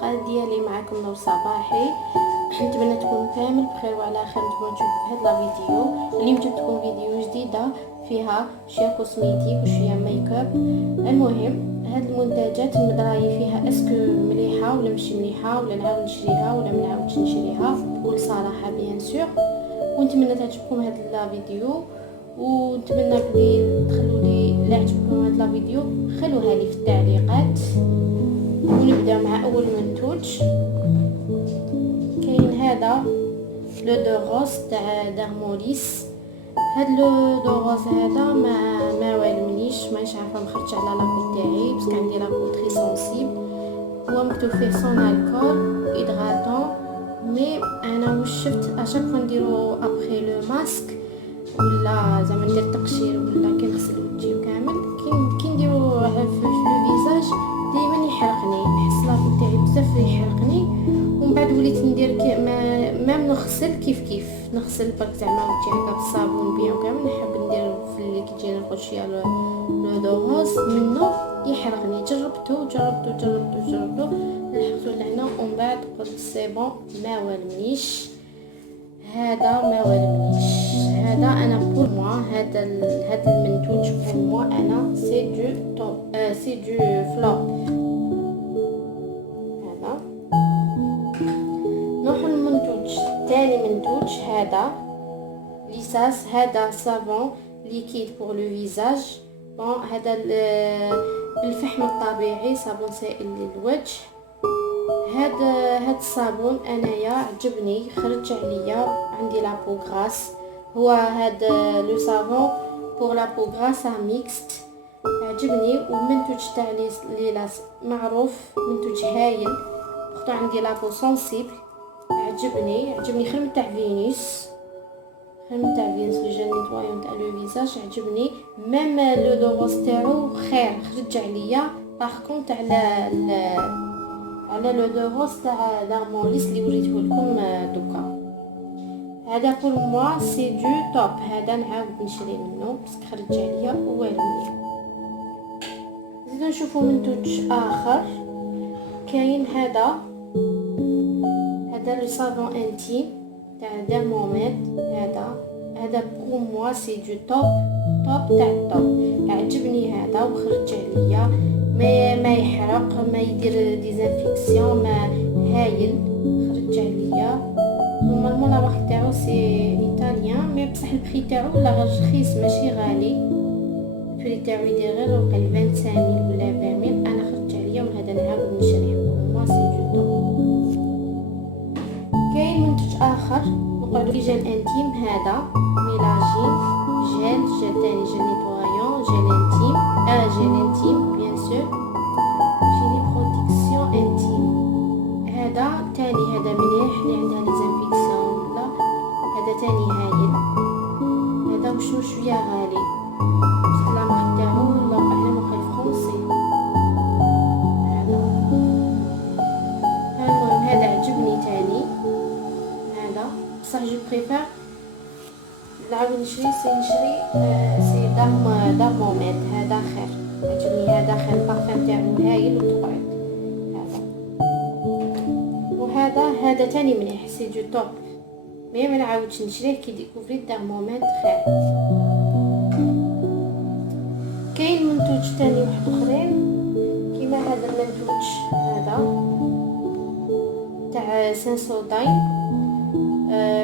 خالد ديالي. معكم نور صباحي. نتمنى تكون كامل بخير وعلى خير. نتمنى تشوفوا في هذا الفيديو. اليوم جبت لكم فيديو جديده فيها شويه كوسميتيك وشويه ميك اب. المهم هاد المنتجات رايي فيها اسكو مليحه ولا مش مليحه، ولا نعاود نشريها ولا ما نعاودش نشريها بكل صراحه بيان سور. ونتمنى تعجبكم هذا الفيديو، ونتمنى بلي تخلوا لي الا عجبكم هذا الفيديو خلوها لي في التعليقات. ونبدا مع اول منتوج. كاين هذا لو دو روز تاع دارموليس. هاد لو دو روز هذا ما والمنيش، مانيش عارفه ما خرجتش على لابو تاعي باسكو عندي لابو تري سونسيبل. هو مكتوب فيه سون الكول هيدراتون، مي انا واش شفت اشاك فوا نديرو ابري لو ماسك ولا زعما ندير تقشير ولا كنغسل وجهي كامل كي نديرو في لو فيزاج دائما يحرقني، نحس لابو تاعي بزاف يحرقني. ومن بعد وليت ندير ما نغسل كيف نغسل برك زعما وجهي هكا بالصابون بيان كامل. نحب ندير في اللي كيجيني نخرج شويه لو دوغوز منه يحرقني. جربته لحقته لهنا ومن بعد قلت سي بون ما والمنيش، هذا ما والمنيش. هذا انا بور موا هذا المنتوج بور موا انا سي دو توب سي دو فلوب. هذا نروح المنتوج ثاني. منتوج هذا ليساس، هذا صابون ليكيد بور لو فيزاج. بون هذا بالفحم الطبيعي، صابون سائل للوجه. هاد الصابون انايا عجبني، خرج عليا عندي لابو غراس. هو هاد لو صابون بور لابو غراس ميكست، عجبني. والمنتوج تاع ليلاس معروف منتوج هايل. اختو عندي لابو سونسيبل، عجبني خير من تاع فينوس، لو جيل نيتوايون تاع لو فيزاج عجبني. ميم لو دوغوس تاعو خير خرج عليا. باغ كونط على لو دوغوس تاع دارموليس اللي وريته لكم دوكا، هذا بور موا سي دو توب. هذا نعاود نشري منه باسكو خرج عليا والمني. نزيدو نشوفو منتوج اخر. كاين هذا لو صابون انتيم تاع ديرموميد. هذا بور موا سي دو توب تاع التوب. عجبني هذا وخرج عليا، ما يحرق، ما يدير ديزانفيكسيون، ما هايل خرج عليا. نورمالمون لا مارك تاعو سي ايطاليان، مي بصح البري تاعو لا رخيص ماشي غالي. البري تاعو يدير غير 25 ولا 20 انا خرج عليا وهذا نعاود نشريه. موا سي دو توب. كاين منتج اخر نقعدو في جيل انتيم. هذا ميلاجين جيل تاني، جيل نيتوايون، جيل انتيم بيان سور، جيلي بروتيكسيون انتيم. هذا تاني هذا مليح اللي عندها ليزانفيكسيون ولا هذا تاني هايل. هذا وشو شويه غالي بصح لا مارك تاعو الله اعلم واقع فرونسي. المهم هذا عجبني تاني. هذا بصح جو بريفير نعاود نشري سي دارموميد. هذا خير عجبني، هذا خير. البارفان تاعو هايل وتقعد. هذا تاني مليح سي دو توب، مي ما نعاودش نشريه كي ديكوفري دارموميد خير. كاين منتوج تاني واحد اخرين كيما هذا المنتوج هذا تاع سانسوداين.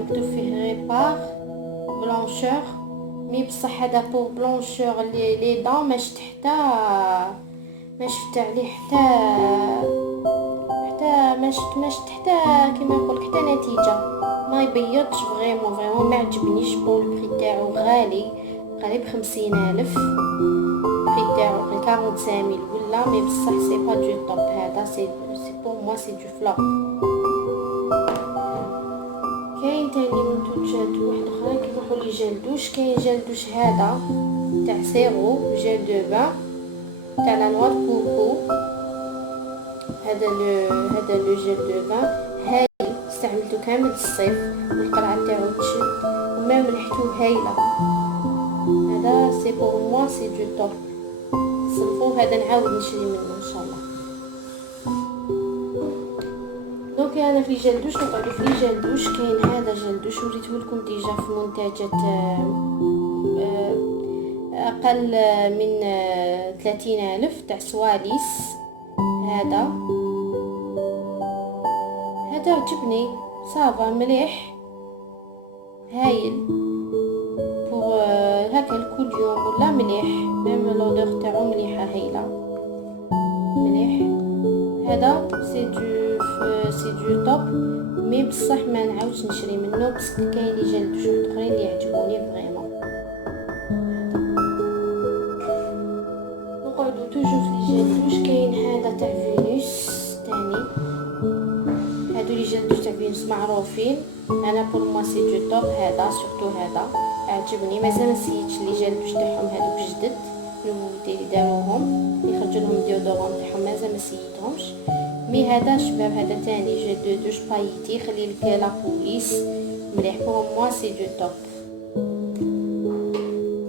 مكتوب فيه ريبار بلانشور، مي بصح هذا بور بلانشور لي دون ما شفت عليه ما شفت حتى كيما نقول حتى نتيجه. ما يبيضش فريمون ما عجبنيش. بون البري تاعو غالي قريب 50,000، البري تاعو 45,000 ولا، مي بصح سي با دو توب. هذا سي بور موا سي دو فلوب. كاين تاني منتوجات واحد اخرى كيروحوا لي جيل دوش. كاين جيل دوش هذا تاع سيرو، جيل دو بان تاع لا نوا دو كوكو. هذا لو جيل دو بان هايل، استعملته كامل الصيف والقرعه تاعو تشد ومام ريحته هايله. هذا سي بور موا سي دو توب. صنفوه هذا نعاود نشري منه ان شاء الله. دخلنا في لي جيل دوش. نقعدو في لي جيل دوش. كاين هذا جيل دوش وريتهولكم ديجا في منتجات اقل من 30,000 تاع سواليس. هذا عجبني، صافا مليح هايل بوغ هكا لكل يوم ولا مليح. ميم لودور تاعو مليحه هايله مليح. هذا سي دو توب، مي بصح ما نعاودش نشري منه باسكو كاين لي جيل دوش اخرين اللي يعجبوني فريمون. نقعدو توجور في لي جيل دوش. كاين هذا تاع فينوس تاني. هادو لي جيل دوش تاع فينوس معروفين. انا بور موا سي دو توب. هذا سورتو هذا عجبني. مازال ما سيتش لي جيل دوش تاعهم هادوك جدد نوتي اللي داروهم يخرجوا لهم ديودورون تاعهم، مازال ما سيتهمش. مي هذا شباب هذا تاني جيل دو دوش بايتي يخلي لك لا بوليس مليح. بور موا سي دو توب.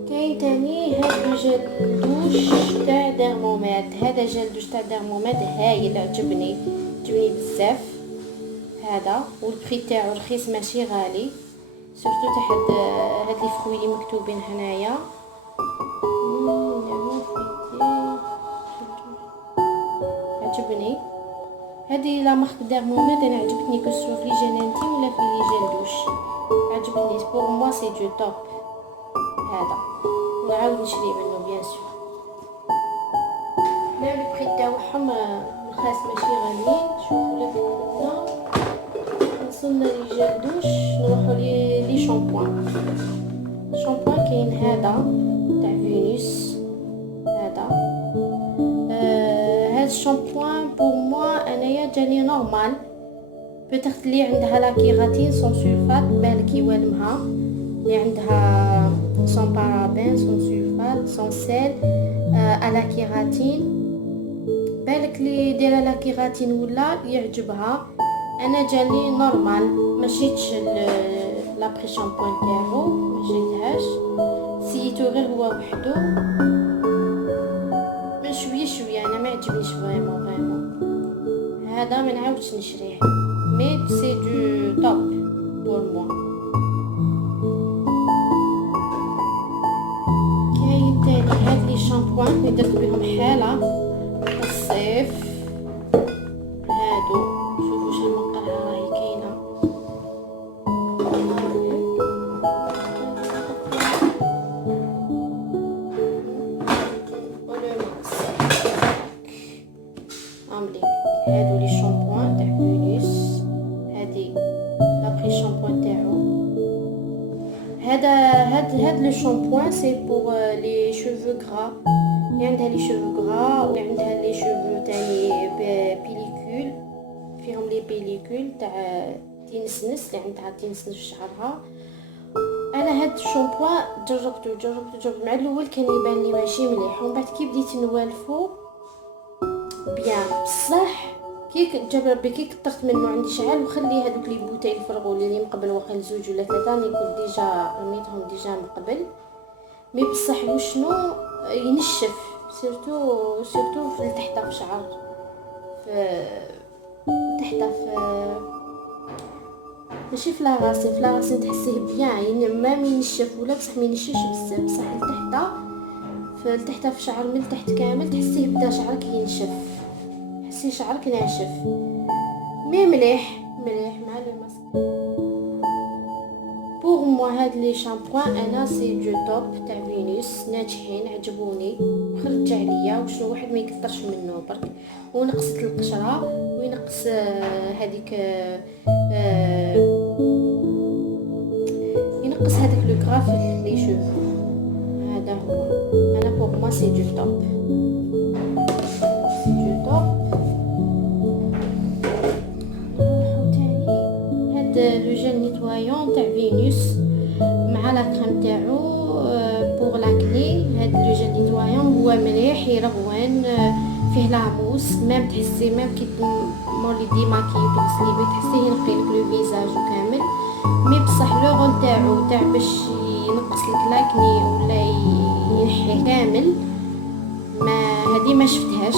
كاين تاني هاد جيل دوش تاع ديرموماد. هذا جيل دوش تاع ديرموماد هايل، عجبني بزاف هذا. والبري تاعو رخيص ماشي غالي، سورتو تاع هاد لي فروي اللي مكتوبين هنايا. عجبني هذه لا مارك ديرموماد. انا عجبتني كسوا في لي جيل انتيم ولا في لي جيل دوش. عجبني بور موا سي دو توب هذا، ونعاود نشري منه بيان سور. ميم لي بري تاعهم رخاص ماشي غاليين. شوفوا لك هنا وصلنا لي جيل دوش. نروحوا لي شامبوان. كاين هذا تاع فينوس. هذا الشامبوان بور موا انايا جاني نورمال. بتخت لي عندها لا كيراتين سون سولفات بالك يوالمها، اللي عندها سون بارابين سون سولفات سون سيل الا كيراتين بالك اللي دايره لا كيراتين ولا يعجبها. انا جاني نورمال، ما شيتش لابري شامبوان تاعو، ما شيتهاش، سيتو غير هو وحده من شويه. انا ما عجبنيش فريمون. هذا ما نعاودش نشريه، مي سي دو توب بور موا. كاين تاني هاد لي شامبوان اللي درت بهم حاله الصيف. هادو شوفوا واش المنقرعه راهي كاينه. هادو لي شامبوان تاع فينوس. هادي لابري شامبوان تاعو. هاد لو شامبوان سي بور لي شوفو غرا، اللي عندها لي شوفو غرا و عندها لي شوفو تاني بيليكول فيهم لي بيليكول تاع تنسنس، اللي عندها تنسنس في شعرها. انا هاد الشامبوان جربته مع الاول كان يبان لي ماشي مليح، ومن بعد كي بديت نوالفو بيان بصح كي جاب ربي كي كثرت منه عندي شعال. وخلي هذوك لي بوتاي الفرغول اللي من قبل واقيلا 2 ولا 3 نكون ديجا رميتهم ديجا من قبل. مي بصح وشنو ينشف سيرتو في تحت في شعر، في تحت في ماشي في لاغاسي تحسيه بيان ما ينشف ولا بصح ما ينشفش بزاف، بصح لتحت في شعر من تحت كامل تحسيه بدا شعرك ينشف، تحسي شعرك ناشف. مي مليح مع لو ماسك. بور موا هاد لي شامبوان انا سي دو توب تاع فينوس ناجحين عجبوني، خرج عليا وشنو واحد ما يكثرش منه برك، ونقصت القشره وينقص هذيك ينقص هذاك لو غراف لي شوفو. هذا هو انا بور موا سي دو توب. لو جيل نيتوايون تاع فينوس مع لا كريم تاعو بوغ لاكني. هاد لو جيل نيتوايون هو مليح يرغون فيه لاموس، ميم تحسي ميم كي مولي ديماكي وتغسلي بيه تحسيه ينقي لك لو فيزاج وكامل. مي بصح لو رول تاعو تاع باش ينقص لك لاكني ولا ينحي كامل ما هذه ما شفتهاش،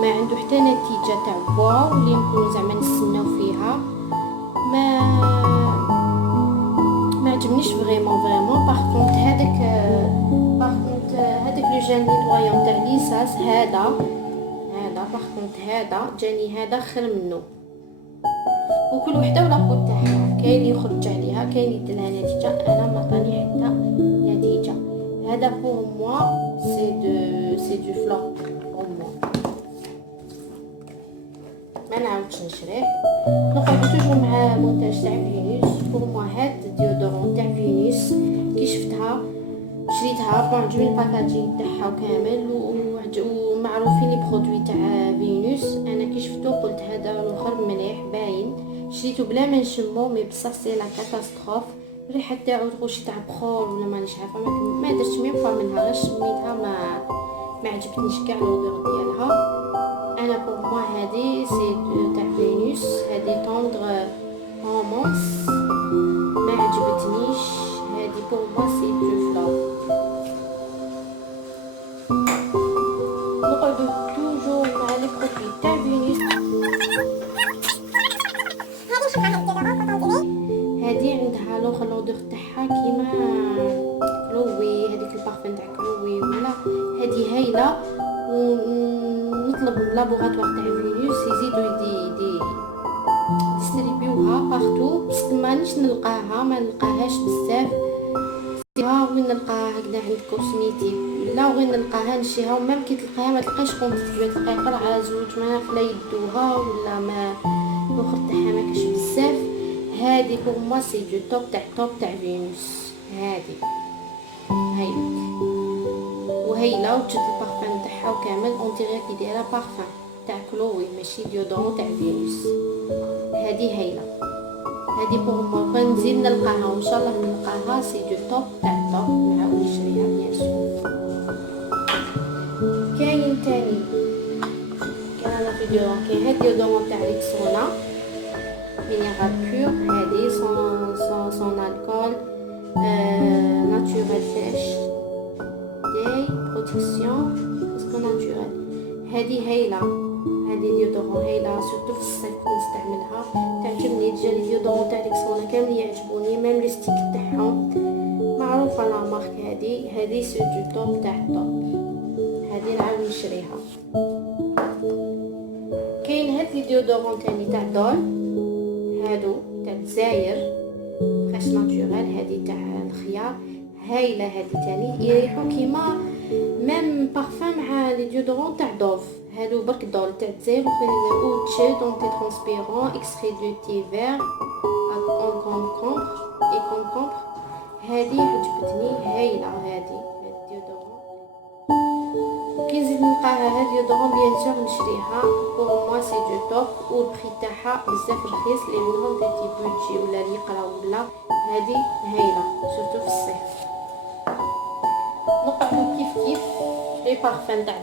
ما عنده حتى نتيجه تاع واو اللي نكونوا زعما نستناو فيها. ما عجبنيش فريمون. باغ كونط هذاك لو جيل نيتوايون تاع ليساس هذا باغ كونط هذا جاني هذا خير منه. وكل وحده ولا تاعها، كاين اللي يخرج عليها، كاين اللي يدير لها نتيجه. انا ما عطاني حتى نتيجه. هذا بور موا سي دو فلوب بور موا. ما نعاودش نشريه. نقعد توجور مع مونتاج تاع فينوس. بور موا هاد ديودورون تاع فينوس كي شفتها شريتها، بون عجبني الباكاجين تاعها وكامل، ومعروفين لي برودوي تاع فينوس. انا كي شفتو قلت هذا الاخر مليح باين، شريته بلا ما نشمو. مي بصح سي لا كاتاستروف، الريحه تاعو تغوشي تاع بخور ولا مانيش عارفه. ما درتش ميم فوا منها، غير شميتها ما عجبتنيش كاع لودور ديالها. انا بور موا هذه سي تاع فينوس، هذه طوندغ رومانس ما عجبتنيش. هذه بور موا سي دو فلوب. نقعدو توجور مع لي برودوي تاع فينوس. هذه عندها لوغ لودور تاعها كيما كلوي، هذيك البارفان تاع كلوي ولا هذه هايله. ونطلب من لابوغاتوار تاع فينوس يزيدوا يستريبيوها بارتو، بس مانيش ما نلقاهاش بزاف. وين نلقاها هكذا عند كوسميتيك لا، وين نلقاها نشيها. ومام كي تلقاها ما تلقاش كونتيتيو، تلقاها غير على زوج مناف لا يدوها ولا ما الاخر تاعها ما كاش بزاف. هذه بور موا سي دو توب تاع فينوس. هذه هايلك وهايله، وتشد البارفان تاعها وكامل اون ديغي كي دايره بارفان تاع كلوي ماشي ديودورون تاع فينوس. هذه هايله. هذه بور موا كان نزيد نلقاها وان شاء الله نلقاها سي دو توب تاع توب. نعاود نشريها بيان سور. كاين تاني كاين هاد ديودورون تاع ريكسونا مينيرال بور. هذه سون الكول ناتوريل فريش داي بروتيكسيون باسكو ناتوريل. هذه هايله، هذه ديودورون هايله سورتو في الصيف نستعملها. تعجبني ديجا لي ديودورون تاع ريكسونا كامل يعجبوني، ميم لي ستيك تاعهم معروفه لا مارك. هذه سي دو توب تاع توب. هذه نعاود نشريها. كاين هاد لي ديودورون تاني تاع دول، هادو تاع الجزائر فريش ناتوريل. هذه تاع الخيار هايله. هذه تاني يريحوا كيما ميم بارفان مع لي ديودورون تاع دوف. هادو برك دول تاع الجزائر او تشي دون تي ترانسبيرون اكستري دو تي فير اون كونكومبر اي كونكومبر. هذه عجبتني هايله. هذه ديودورون كي نزيد نلقاها هاد ديودورون بيان سور نشريها. بور موا سي دو توب، والبري تاعها بزاف رخيص لي منهم بيتي بودجي ولا اللي يقراو ولا. هذه هايله سورتو في الصيف. نقعدو كيف لي بارفان تاع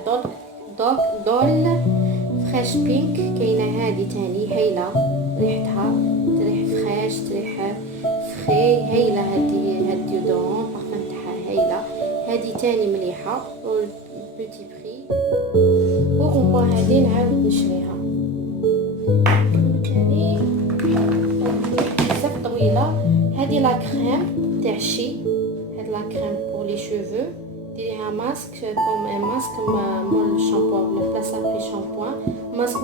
دول فريش بينك. كاينه هذه تاني هايله، ريحتها تريح فريش تريح فري هايله. هاد ديودورون بارفان تاعها هايله. هذه تاني مليحه بوتي بري. بور موا هذه نعاود نشريها. تاني بزاف طويله. هذه لا كريم تاع شي، هاد لا كريم بور لي شوفو. ديريها ماسك كوم ان ماسك مول الشامبوان ولا بلاصه في شامبوان. ماسك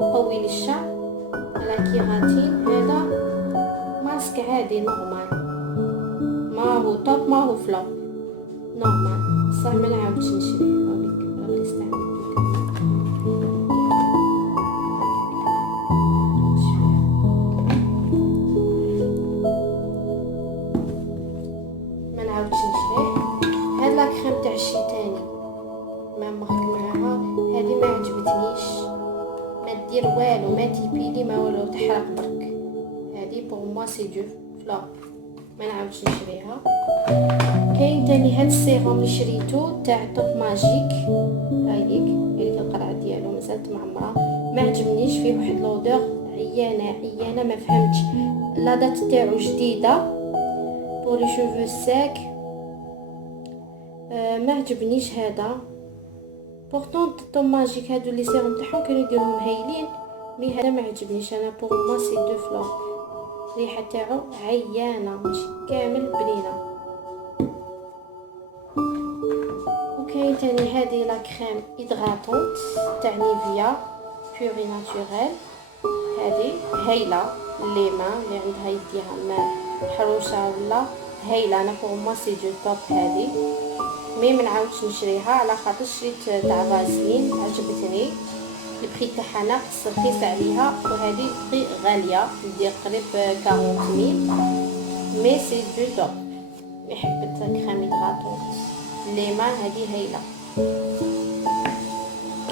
مقوي للشعر على كيراتين. هذا ماسك عادي نورمال، ما هو توب ما هو فلوب، نورمال. صح ما نعاودش نشريه. راك استعملت ما نعاودش نشريه. هاد لا كريم تاع شي تاني ما مارك معاها. هذه ما عجبتنيش، ما دير والو، ما تيبيلي ما والو، تحرق برك. هذه بور موا سي دو فلوب، ما نعاودش نشريها. كاين تاني هاد السيروم اللي شريتو تاع توب ماجيك هايليك، هذيك القرعه ديالو مازالت معمره. ما عجبنيش، فيه واحد لودور عيانه ما فهمتش. لا دات تاعو جديده بور لي شوفو ساك. ما عجبنيش هذا. بورطون الطون ماجيك هادو لي سيروم تاعهم كانوا يديروهم هايلين، مي هذا ما عجبنيش انا. بور ما سي دو فلور، الريحه تاعو عيانه ماشي كامل بنينه. وكاين تاني هذه لا كريم هيدراتونت تاع نيفيا بيوري ناتوريل، هذه هايله ليما اللي عندها يديها ما حروشه ولا هايله. انا بور ما سي دو توب هذه، مي ما نعاودش نشريها على خاطر شريت تاع فازلين عجبتني، البري تاعها ناقص رخيص عليها، وهذه بري غاليه دير قريب 40,000، مي سي دو توب. حبت كريم هيدراتونت ليما هذه هايله.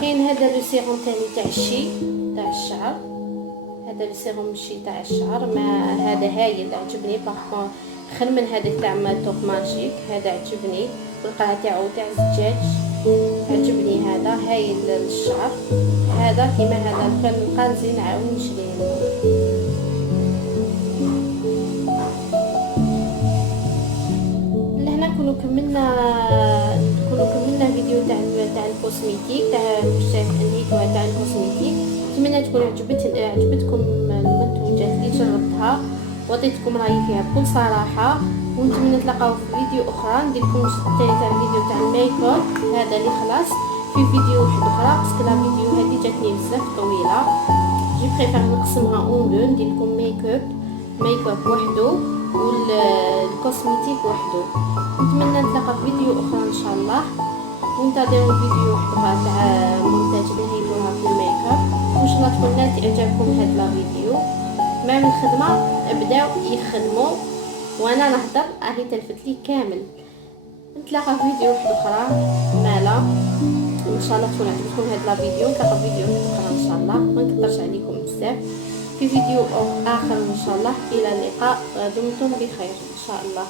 كاين هذا لو سيروم تاني تاع الشي تاع الشعر، هذا لو سيروم الشي تاع الشعر، ما هذا هايل عجبني. باغ خير من هذا تاع توب ماجيك، هذا عجبني، والقاع تاعو تاع الزجاج عجبني، هذا هايل للشعر. هذا كيما هذا كان نلقى نزيد نعاود نشري منه. لهنا نكونوا كملنا فيديو تاع الكوسميتيك، تاع النيتوا تاع الكوسميتيك. نتمنى تكون عجبتكم المنتوجات اللي جربتها وعطيتكم رايي فيها بكل صراحه. ونتمنى نتلاقاو في فيديو اخرى، ندير لكم الثاني تاع الفيديو تاع الميك اب هذا اللي خلاص في فيديو واحد اخرى، باسكو لا فيديو هذه جاتني بزاف طويله. جي بريفير نقسمها اون دو، ندير لكم ميك اب وحده والكوسميتيك وحده. نتمنى نتلاقى في فيديو اخرى ان شاء الله، وانتظروا فيديو واحد اخرى تاع مونتاج نهيتوها في الميك اب. وان شاء الله تكون نالت اعجابكم هاد لا فيديو. ما من خدمه بداو يخدموا وانا نهضر راهي تلفت لي كامل. نتلاقى في فيديو واحد اخرى مالا، ان شاء الله تكون عجبتكم هاد لا فيديو. نتلاقى في فيديو واحد اخرى ان شاء الله، ما نكثرش عليكم بزاف. في فيديو اخر ان شاء الله. الى اللقاء، دمتم بخير ان شاء الله.